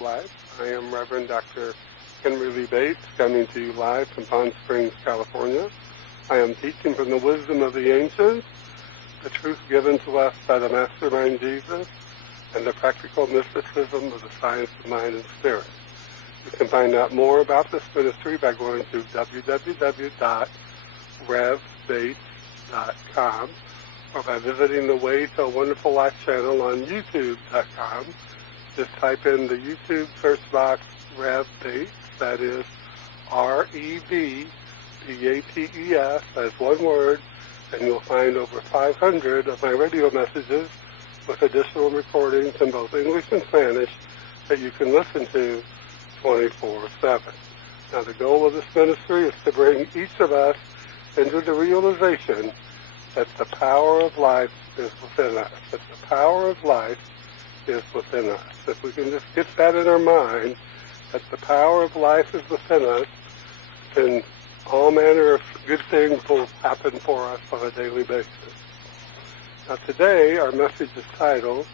Life. I am Reverend Dr. Henry Lee Bates, coming to you live from Palm Springs, California. I am teaching from the wisdom of the ancients, the truth given to us by the Mastermind Jesus, and the practical mysticism of the science of mind and spirit. You can find out more about this ministry by going to www.revbates.com or by visiting the Way to a Wonderful Life channel on youtube.com. Just type in the YouTube search box Rev Bates, that is REVBATES as one word, and you'll find over 500 of my radio messages with additional recordings in both English and Spanish that you can listen to 24/7. Now the goal of this ministry is to bring each of us into the realization that the power of life is within us, that the power of life is within us. If we can just get that in our mind, that the power of life is within us, then all manner of good things will happen for us on a daily basis. Now today, our message is titled,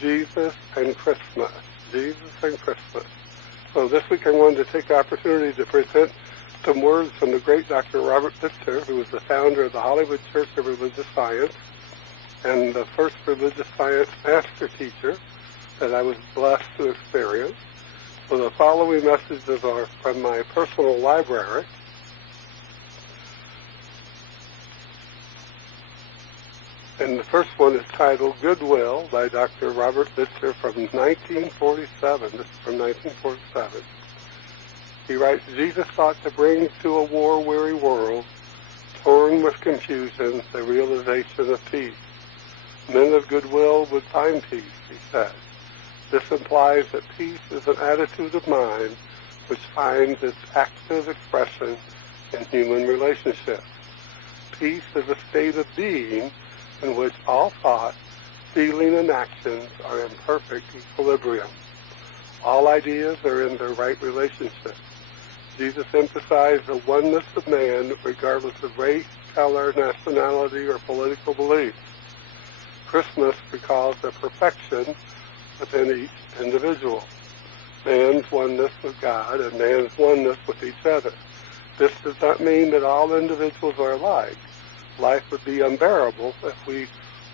Jesus and Christmas. Jesus and Christmas. So this week I wanted to take the opportunity to present some words from the great Dr. Robert Bitzer, who was the founder of the Hollywood Church of Religious Science, and the first religious science master teacher that I was blessed to experience. So the following messages are from my personal library. And the first one is titled Goodwill by Dr. Robert Bitzer from 1947. This is from 1947. He writes, Jesus sought to bring to a war-weary world, torn with confusion, the realization of peace. Men of goodwill would find peace, he said. This implies that peace is an attitude of mind which finds its active expression in human relationships. Peace is a state of being in which all thought, feeling, and actions are in perfect equilibrium. All ideas are in their right relationship. Jesus emphasized the oneness of man regardless of race, color, nationality, or political beliefs. Christmas recalls the perfection within each individual, man's oneness with God and man's oneness with each other. This does not mean that all individuals are alike. Life would be unbearable if we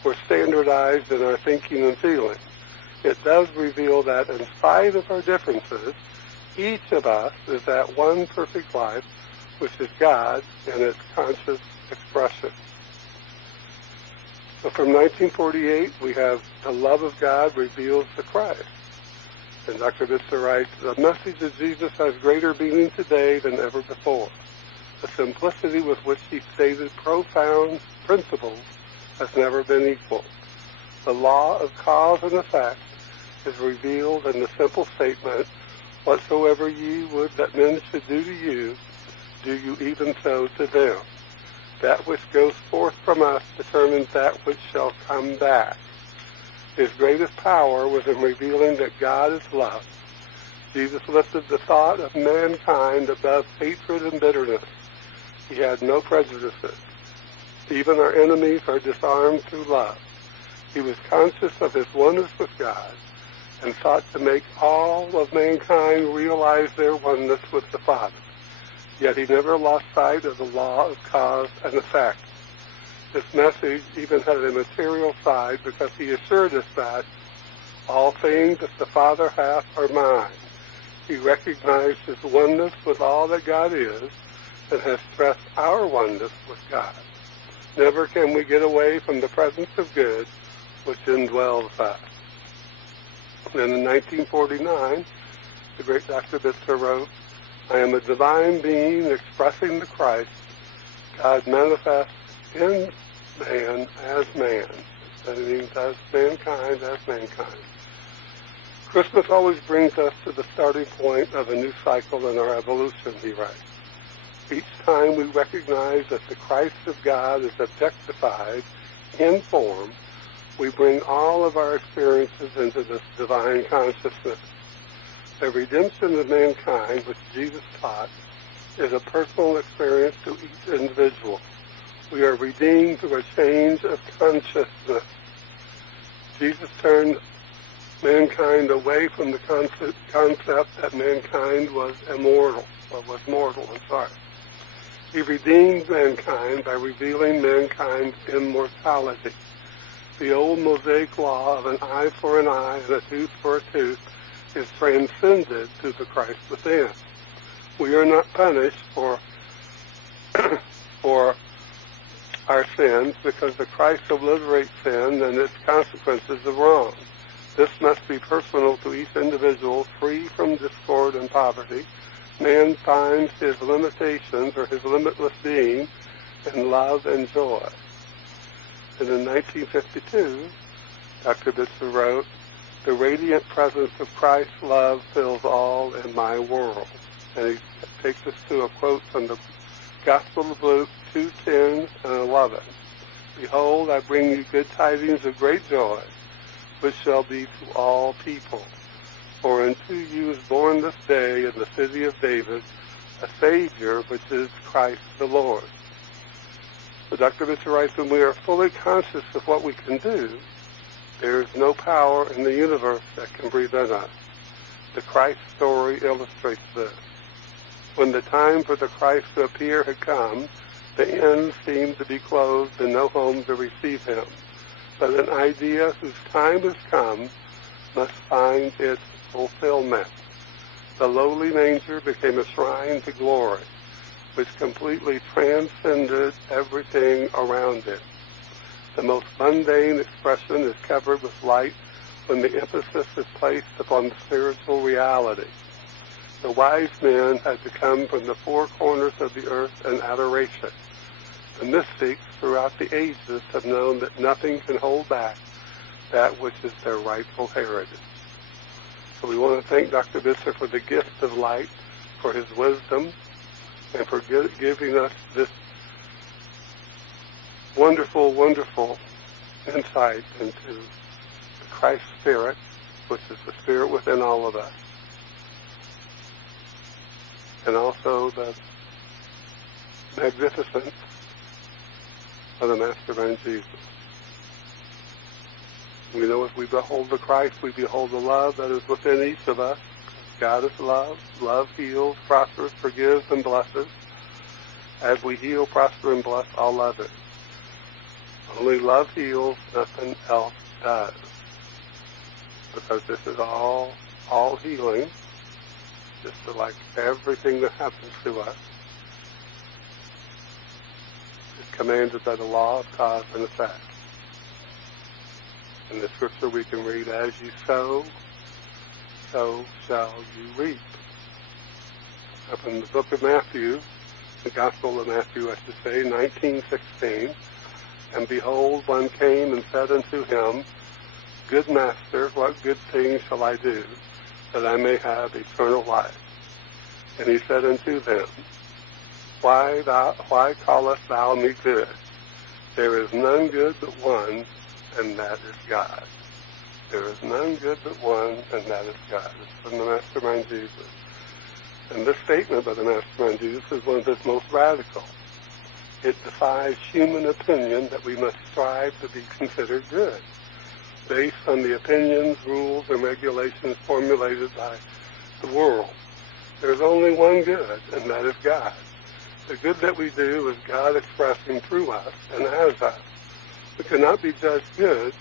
were standardized in our thinking and feeling. It does reveal that in spite of our differences, each of us is that one perfect life, which is God in its conscious expression. So from 1948, we have the love of God reveals the Christ. And Dr. Bitzer writes, the message of Jesus has greater meaning today than ever before. The simplicity with which he stated profound principles has never been equaled. The law of cause and effect is revealed in the simple statement, whatsoever ye would that men should do to you, do you even so to them. That which goes forth from us determines that which shall come back. His greatest power was in revealing that God is love. Jesus lifted the thought of mankind above hatred and bitterness. He had no prejudices. Even our enemies are disarmed through love. He was conscious of his oneness with God and sought to make all of mankind realize their oneness with the Father. Yet he never lost sight of the law of cause and effect. This message even had a material side because he assured us that all things that the Father hath are mine. He recognized his oneness with all that God is and has stressed our oneness with God. Never can we get away from the presence of good which indwells us. And in 1949, the great Dr. Bitzer wrote, I am a divine being expressing the Christ, God manifest in man as man. That means as mankind as mankind. Christmas always brings us to the starting point of a new cycle in our evolution, he writes. Each time we recognize that the Christ of God is objectified in form, we bring all of our experiences into this divine consciousness. The redemption of mankind, which Jesus taught, is a personal experience to each individual. We are redeemed through a change of consciousness. Jesus turned mankind away from the concept that mankind was immortal, or was mortal, He redeemed mankind by revealing mankind's immortality. The old Mosaic law of an eye for an eye and a tooth for a tooth is transcended through the Christ within. We are not punished for for our sins because the Christ obliterates sin and its consequences of wrong. This must be personal to each individual, free from discord and poverty. Man finds his limitations or his limitless being in love and joy. And in 1952, Dr. Bitzer wrote, "The radiant presence of Christ's love fills all in my world." And he takes us to a quote from the Gospel of Luke 2:10 and 11. "Behold, I bring you good tidings of great joy, which shall be to all people. For unto you is born this day in the city of David a Savior, which is Christ the Lord." So Dr. Bitzer writes, when we are fully conscious of what we can do, there is no power in the universe that can prevent us. The Christ story illustrates this. When the time for the Christ to appear had come, the end seemed to be closed and no home to receive him. But an idea whose time has come must find its fulfillment. The lowly manger became a shrine to glory, which completely transcended everything around it. The most mundane expression is covered with light when the emphasis is placed upon the spiritual reality. The wise men had to come from the four corners of the earth in adoration. The mystics throughout the ages have known that nothing can hold back that which is their rightful heritage. So we want to thank Dr. Bitzer for the gift of light, for his wisdom, and for giving us this wonderful, wonderful insight into the Christ Spirit, which is the Spirit within all of us, and also the magnificence of the Mastermind Jesus. We know if we behold the Christ, we behold the love that is within each of us. God is love. Love heals, prospers, forgives, and blesses. As we heal, prosper, and bless all others. Only love heals, nothing else does. Because this is all healing, just like everything that happens to us is commanded by the law of cause and effect. In the scripture we can read, "As you sow, so shall you reap." Up in the book of Matthew, the Gospel of Matthew, I should say, 19:16, "And behold, one came and said unto him, Good master, what good thing shall I do, that I may have eternal life? And he said unto them, Why callest thou me good? There is none good but one, and that is God." There is none good but one, and that is God. It's from the Mastermind Jesus. And this statement by the Mastermind Jesus is one of his most radical. It defies human opinion that we must strive to be considered good, based on the opinions, rules, and regulations formulated by the world. There's only one good, and that is God. The good that we do is God expressing through us and as us. We cannot be judged good,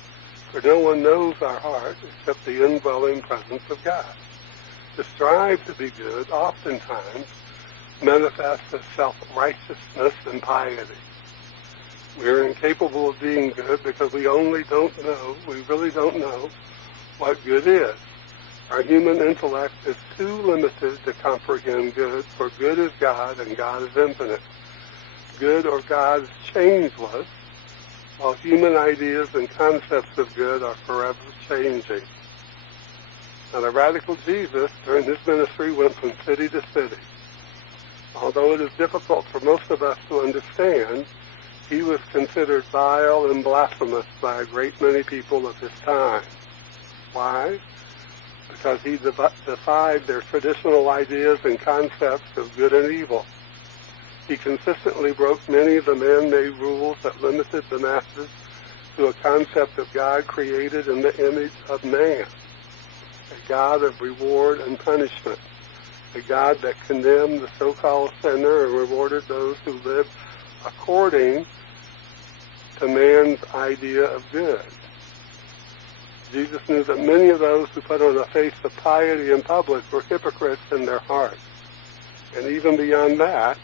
for no one knows our heart except the indwelling presence of God. To strive to be good oftentimes manifests as self-righteousness and piety. We're incapable of being good because we really don't know what good is. Our human intellect is too limited to comprehend good, for good is God and God is infinite. Good or God is changeless, while human ideas and concepts of good are forever changing. Now, the radical Jesus, during his ministry, went from city to city. Although it is difficult for most of us to understand, he was considered vile and blasphemous by a great many people of his time. Why? Because he defied their traditional ideas and concepts of good and evil. He consistently broke many of the man-made rules that limited the masses to a concept of God created in the image of man. a God of reward and punishment, a God that condemned the so-called sinner and rewarded those who lived according to man's idea of good. Jesus knew that many of those who put on a face of piety in public were hypocrites in their hearts. And even beyond that,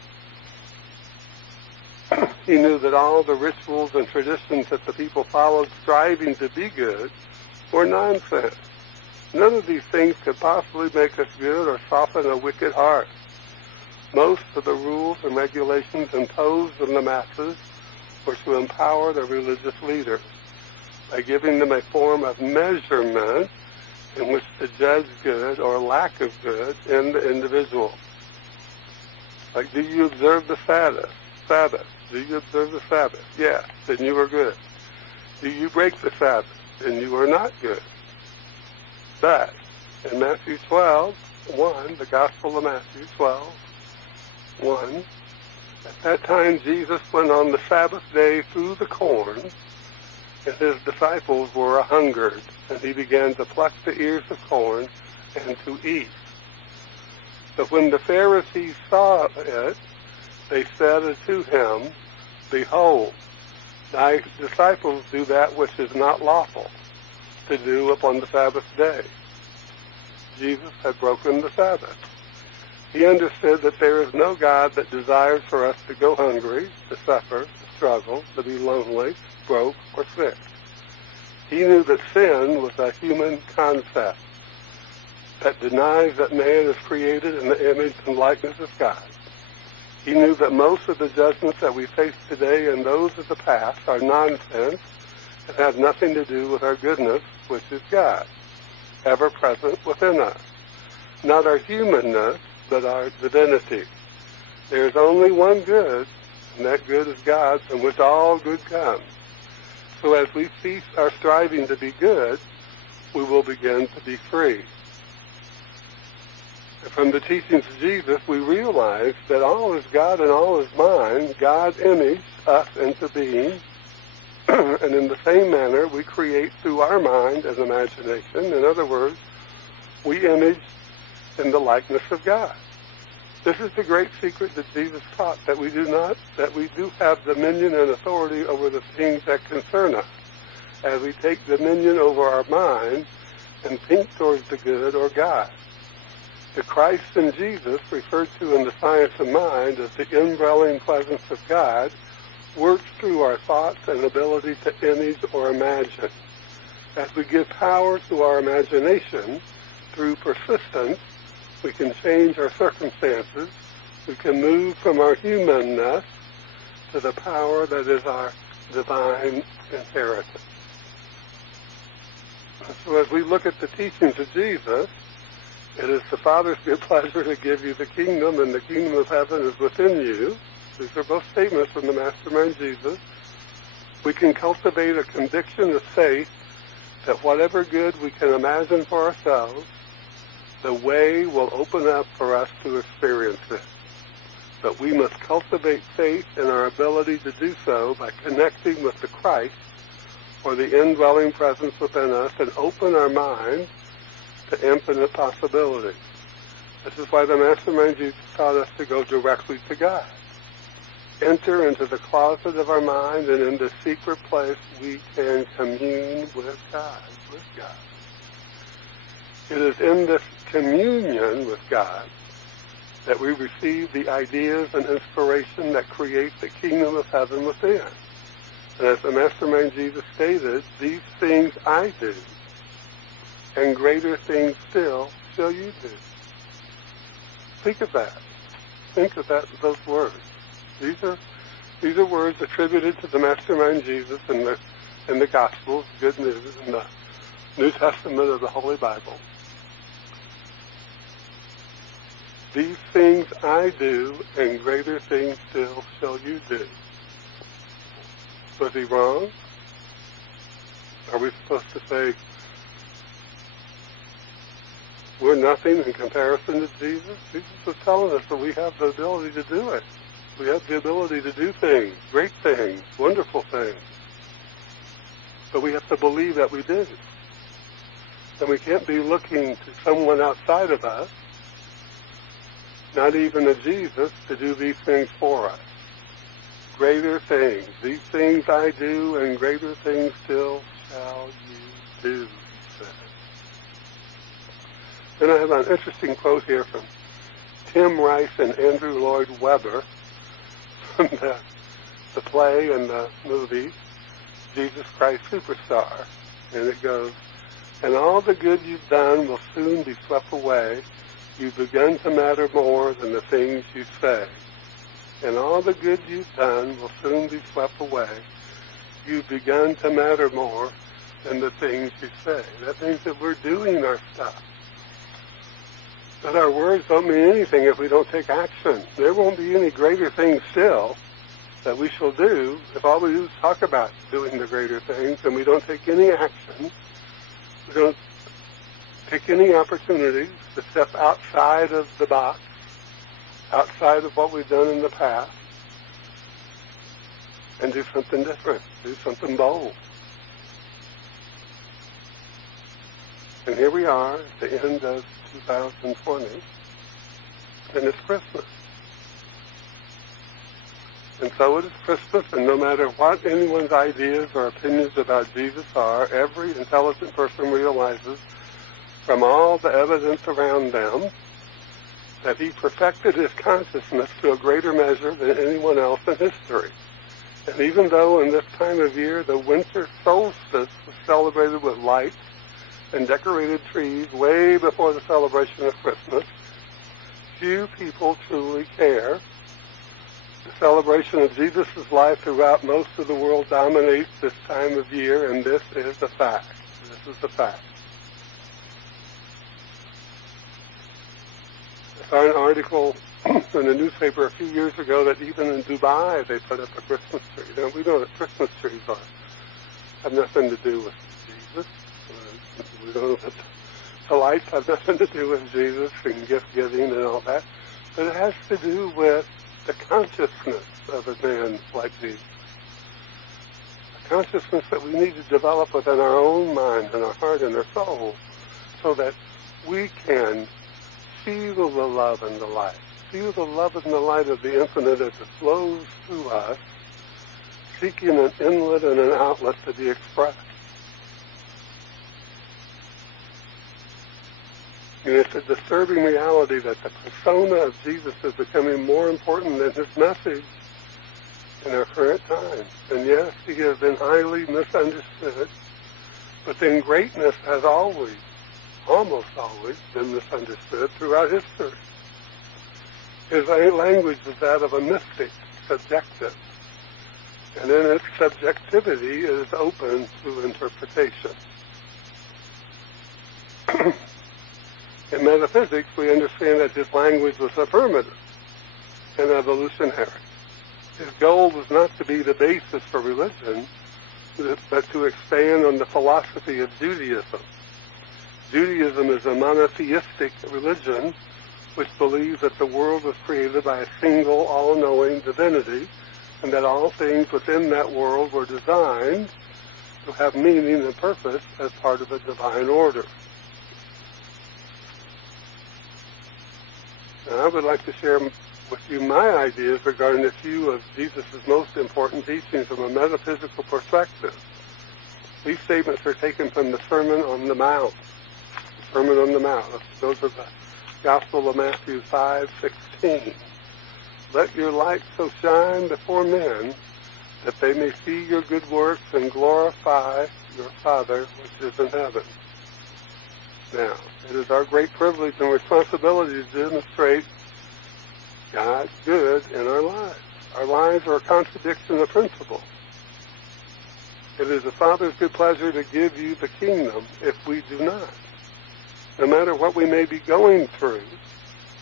he knew that all the rituals and traditions that the people followed striving to be good were nonsense. None of these things could possibly make us good or soften a wicked heart. Most of the rules and regulations imposed on the masses were to empower the religious leaders by giving them a form of measurement in which to judge good or lack of good in the individual. Like, do you observe the Sabbath? Do you observe the Sabbath? Yes, then you are good. Do you break the Sabbath? Then you are not good. But in Matthew 12:1, the Gospel of Matthew 12:1, at that time Jesus went on the Sabbath day through the corn, and his disciples were a-hungered, and he began to pluck the ears of corn and to eat. But when the Pharisees saw it, they said unto him, Behold, thy disciples do that which is not lawful to do upon the Sabbath day. Jesus had broken the Sabbath. He understood that there is no God that desires for us to go hungry, to suffer, to struggle, to be lonely, broke, or sick. He knew that sin was a human concept that denies that man is created in the image and likeness of God. He knew that most of the judgments that we face today and those of the past are nonsense and have nothing to do with our goodness, which is God, ever present within us. Not our humanness, but our divinity. There is only one good, and that good is God, from which all good comes. So as we cease our striving to be good, we will begin to be free. And from the teachings of Jesus, we realize that all is God and all is mine. God imaged us into being, and in the same manner, we create through our mind and imagination. In other words, we image in the likeness of God. This is the great secret that Jesus taught, that we do have dominion and authority over the things that concern us, as we take dominion over our mind and think towards the good or God. The Christ in Jesus, referred to in the science of mind as the indwelling presence of God, works through our thoughts and ability to image or imagine. As we give power to our imagination through persistence, we can change our circumstances. We can move from our humanness to the power that is our divine inheritance. So as we look at the teachings of Jesus, it is the Father's good pleasure to give you the kingdom, and the kingdom of heaven is within you. These are both statements from the Mastermind Jesus. We can cultivate a conviction of faith that whatever good we can imagine for ourselves, the way will open up for us to experience it. But we must cultivate faith in our ability to do so by connecting with the Christ, or the indwelling presence within us, and open our mind to infinite possibilities. This is why the Mastermind Jesus taught us to go directly to God. Enter into the closet of our mind, and in the secret place we can commune with God. It is in this communion with God that we receive the ideas and inspiration that create the kingdom of heaven within. And as the Mastermind Jesus stated, these things I do, and greater things still shall you do. Think of that. Think of that, those words. These are words attributed to the Mastermind Jesus in the Gospels, good news, in the New Testament of the Holy Bible. These things I do, and greater things still shall you do. Was he wrong? Are we supposed to say, we're nothing in comparison to Jesus? Jesus was telling us that we have the ability to do it. We have the ability to do things, great things, wonderful things. But we have to believe that we do. And we can't be looking to someone outside of us, not even a Jesus, to do these things for us. Greater things. These things I do, and greater things still shall you do, he said. Then I have an interesting quote here from Tim Rice and Andrew Lloyd Webber from the play and the movie Jesus Christ Superstar. And it goes, "And all the good you've done will soon be swept away. You've begun to matter more than the things you say. And all the good you've done will soon be swept away. You've begun to matter more than the things you say." That means that we're doing our stuff. But our words don't mean anything if we don't take action. There won't be any greater things still that we shall do if all we do is talk about doing the greater things and we don't take any action. We don't take any opportunities to step outside of the box, outside of what we've done in the past, and do something different, do something bold. And here we are at the end of 2020, and it's Christmas. And so it is Christmas, and no matter what anyone's ideas or opinions about Jesus are, every intelligent person realizes from all the evidence around them that he perfected his consciousness to a greater measure than anyone else in history. And even though in this time of year the winter solstice was celebrated with lights and decorated trees way before the celebration of Christmas, few people truly care. The celebration of Jesus' life throughout most of the world dominates this time of year, and this is a fact. This is a fact. I saw an article in the newspaper a few years ago that even in Dubai they put up a Christmas tree. Now, we know that Christmas trees have nothing to do with Jesus. We know that the lights have nothing to do with Jesus and gift giving and all that. But it has to do with the consciousness of a man like Jesus. A consciousness that we need to develop within our own mind and our heart and our soul so that we can feel the love and the light. Feel the love and the light of the infinite as it flows through us, seeking an inlet and an outlet to be expressed. And it's a disturbing reality that the persona of Jesus is becoming more important than his message in our current times. And yes, he has been highly misunderstood, but then greatness has always, almost always, been misunderstood throughout history. His language is that of a mystic, subjective. And in its subjectivity, it is open to interpretation. In metaphysics, we understand that his language was affirmative and evolutionary. His goal was not to be the basis for religion, but to expand on the philosophy of Judaism. Judaism is a monotheistic religion which believes that the world was created by a single, all-knowing divinity, and that all things within that world were designed to have meaning and purpose as part of a divine order. And I would like to share with you my ideas regarding a few of Jesus' most important teachings from a metaphysical perspective. These statements are taken from the Sermon on the Mount. The Sermon on the Mount. Those are the Gospel of Matthew 5:16. "Let your light so shine before men that they may see your good works and glorify your Father which is in heaven." Now, it is our great privilege and responsibility to demonstrate God's good in our lives. Our lives are a contradiction of principle. It is the Father's good pleasure to give you the kingdom if we do not. No matter what we may be going through,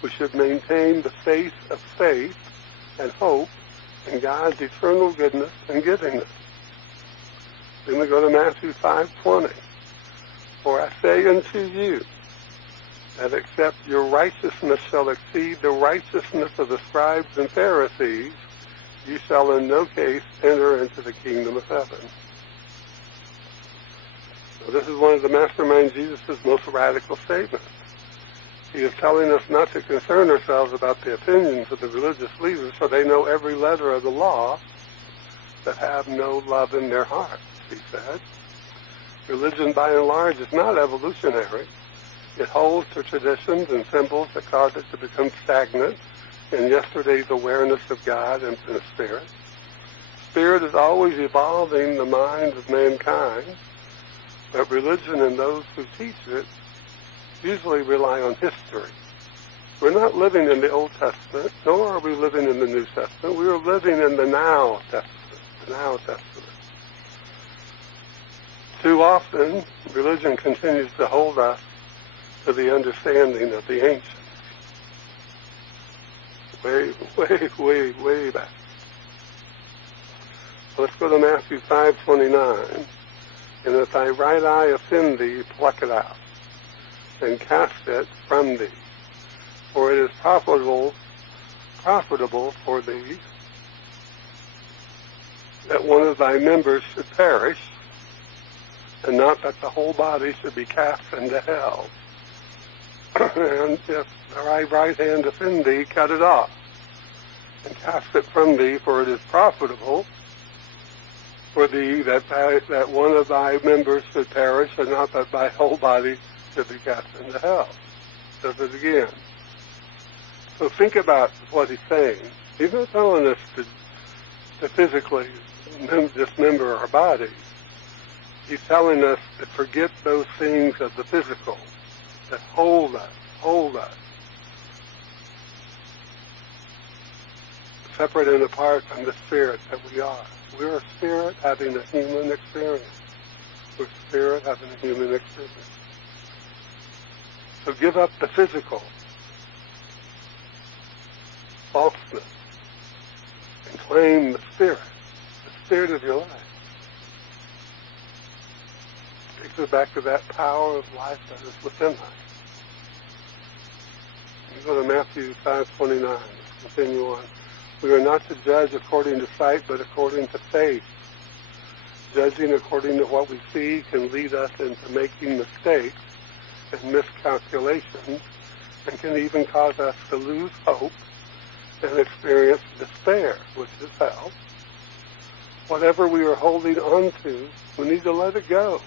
we should maintain the face of faith and hope in God's eternal goodness and givingness. Then we go to Matthew 5:20. "For I say unto you, that except your righteousness shall exceed the righteousness of the scribes and Pharisees, you shall in no case enter into the kingdom of heaven." So this is one of the mastermind Jesus' most radical statements. He is telling us not to concern ourselves about the opinions of the religious leaders, for they know every letter of the law, but have no love in their hearts, he said. Religion, by and large, is not evolutionary. It holds to traditions and symbols that cause it to become stagnant in yesterday's awareness of God and the Spirit. Spirit is always evolving the minds of mankind, but religion and those who teach it usually rely on history. We're not living in the Old Testament, nor are we living in the New Testament. We are living in the Now Testament, the Now Testament. Too often, religion continues to hold us to the understanding of the ancients. Way back. Let's go to Matthew 5:29. And if thy right eye offend thee, pluck it out, and cast it from thee. For it is profitable for thee that one of thy members should perish, and not that the whole body should be cast into hell. And if thy right hand offend thee, cut it off, and cast it from thee, for it is profitable for thee that one of thy members should perish, and not that thy whole body should be cast into hell. Says it again. So think about what he's saying. He's not telling us to physically dismember our bodies. He's telling us to forget those things of the physical that hold us. Separate and apart from the spirit that we are. We're a spirit having a human experience. We're a spirit having a human experience. So give up the physical falseness and claim the spirit of your life. Takes us back to that power of life that is within us. You go to Matthew 5:29. Let's continue on. We are not to judge according to sight, but according to faith. Judging according to what we see can lead us into making mistakes and miscalculations, and can even cause us to lose hope and experience despair, which is hell. Whatever we are holding on to, we need to let it go.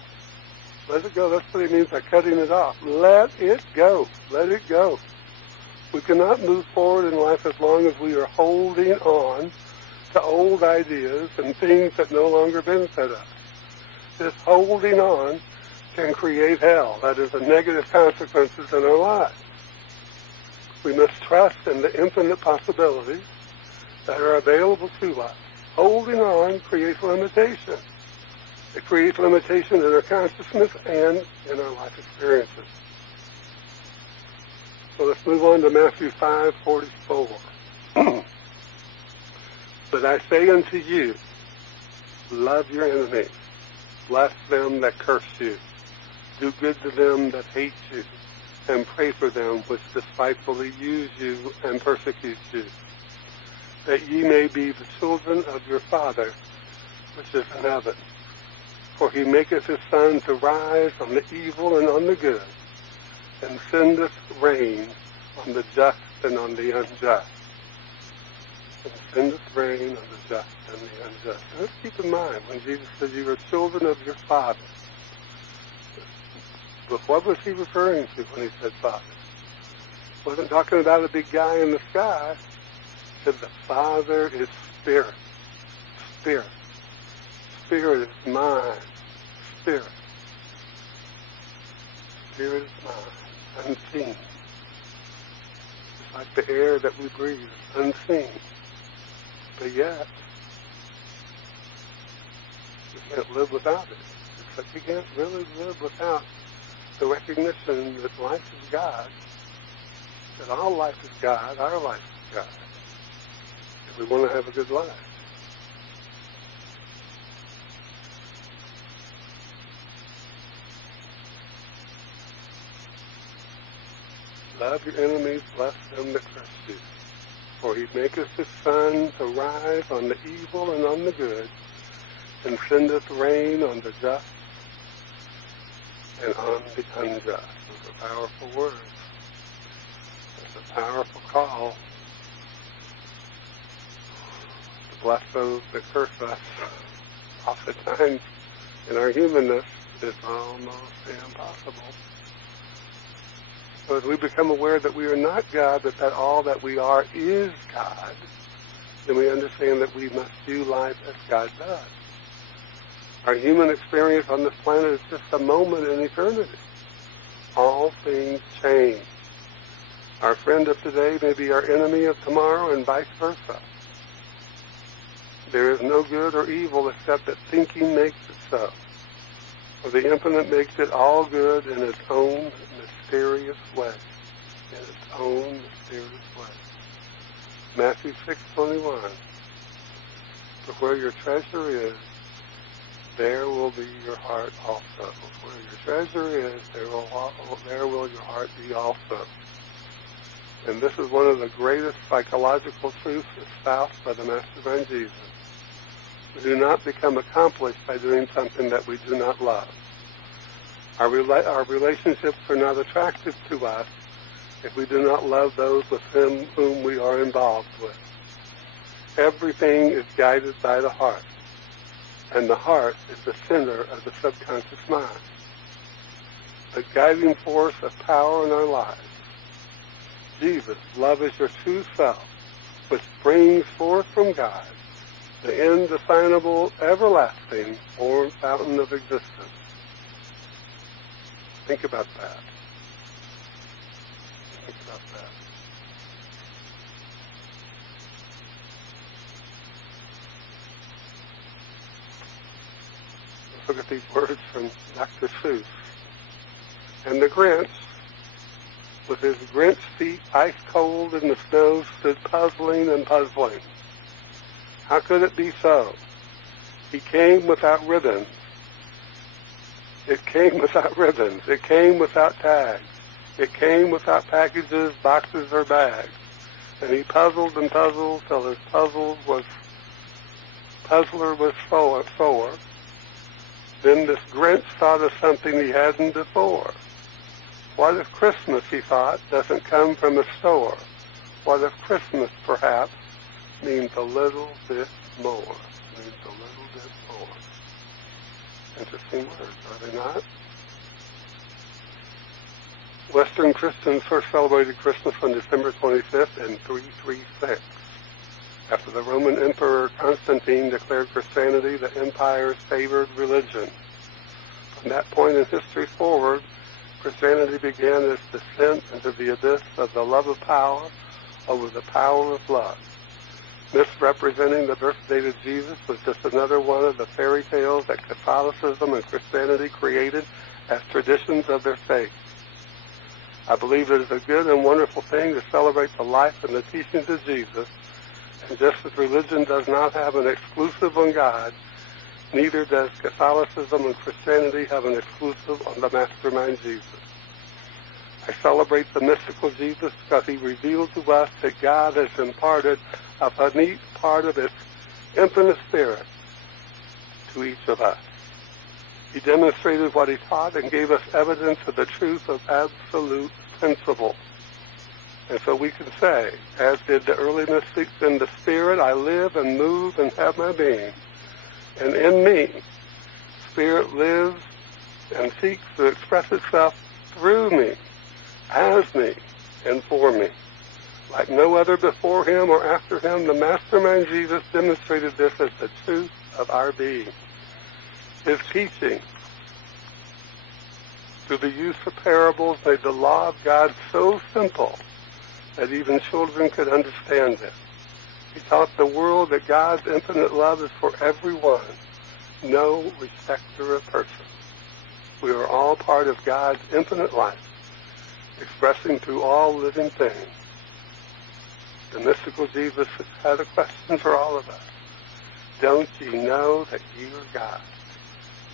Let it go. That's what he means by cutting it off. Let it go. Let it go. We cannot move forward in life as long as we are holding on to old ideas and things that no longer benefit us. This holding on can create hell. That is, the negative consequences in our lives. We must trust in the infinite possibilities that are available to us. Holding on creates limitation. It creates limitation in our consciousness and in our life experiences. So let's move on to Matthew 5:44. But I say unto you, love your enemies, bless them that curse you, do good to them that hate you, and pray for them which despitefully use you and persecute you, that ye may be the children of your Father which is in heaven. For he maketh his sun to rise on the evil and on the good, and sendeth rain on the just and on the unjust. And sendeth rain on the just and the unjust. And let's keep in mind, when Jesus said you are children of your Father, but what was he referring to when he said Father? He wasn't talking about a big guy in the sky. He said the Father is Spirit. Spirit. Spirit is mine. Spirit. Spirit is mine. Unseen. It's like the air that we breathe. Unseen. But yet, we can't live without it. Except we can't really live without the recognition that life is God, that all life is God, our life is God, if we want to have a good life. Love your enemies, bless them that curse you. For he maketh his sun to rise on the evil and on the good, and sendeth rain on the just and on the unjust. Those are powerful words. It's a powerful call to bless those that curse us. Oftentimes, in our humanness, it's almost impossible. So as we become aware that we are not God, that all that we are is God, then we understand that we must do life as God does. Our human experience on this planet is just a moment in eternity. All things change. Our friend of today may be our enemy of tomorrow, and vice versa. There is no good or evil except that thinking makes it so. For the infinite makes it all good in its own mysterious way. In its own mysterious way. Matthew 6:21. For where your treasure is, there will be your heart also. Where your treasure is, there will your heart be also. And this is one of the greatest psychological truths espoused by the Mastermind Jesus. We do not become accomplished by doing something that we do not love. Our relationships are not attractive to us if we do not love those with whom we are involved with. Everything is guided by the heart, and the heart is the center of the subconscious mind, the guiding force of power in our lives. Jesus, love is your true self, which brings forth from God the indefinable, everlasting fountain of existence. Think about that. Think about that. Let's look at these words from Dr. Seuss. And the Grinch, with his Grinch feet ice cold in the snow, stood puzzling and puzzling. How could it be so? He came without ribbons. It came without ribbons. It came without tags. It came without packages, boxes, or bags. And he puzzled and puzzled till his puzzler was sore. Then this Grinch thought of something he hadn't before. What if Christmas, he thought, doesn't come from a store? What if Christmas, perhaps, means a little bit more? Means a little bit more. Interesting words, are they not? Western Christians first celebrated Christmas on December 25th in 336, after the Roman Emperor Constantine declared Christianity the empire's favored religion. From that point in history forward, Christianity began its descent into the abyss of the love of power over the power of love. Misrepresenting the birth date of Jesus was just another one of the fairy tales that Catholicism and Christianity created as traditions of their faith. I believe it is a good and wonderful thing to celebrate the life and the teachings of Jesus, and just as religion does not have an exclusive on God, neither does Catholicism and Christianity have an exclusive on the Mastermind Jesus. I celebrate the mystical Jesus because he revealed to us that God has imparted a unique part of his infinite spirit to each of us. He demonstrated what he taught and gave us evidence of the truth of absolute principle. And so we can say, as did the early mystics, in the Spirit I live and move and have my being. And in me, Spirit lives and seeks to express itself through me, as me, and for me. Like no other before him or after him, the Mastermind Jesus demonstrated this as the truth of our being. His teaching, through the use of parables, made the law of God so simple that even children could understand it. He taught the world that God's infinite love is for everyone, no respecter of persons. We are all part of God's infinite life, expressing through all living things. The mystical Jesus had a question for all of us. Don't you know that you are God?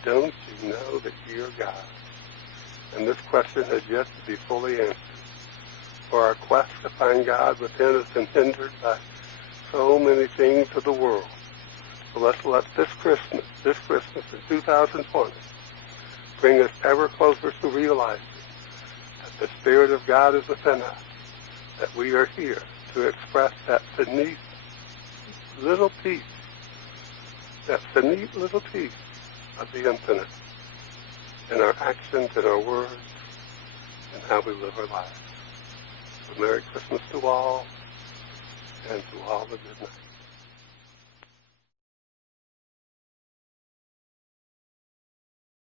Don't you know that you are God? And this question has yet to be fully answered. For our quest to find God within has been hindered by so many things of the world. So let's let this Christmas in 2020, bring us ever closer to realizing that the Spirit of God is within us, that we are here to express that finite little piece of the infinite in our actions, in our words, and how we live our lives. So Merry Christmas to all, and to all a good night.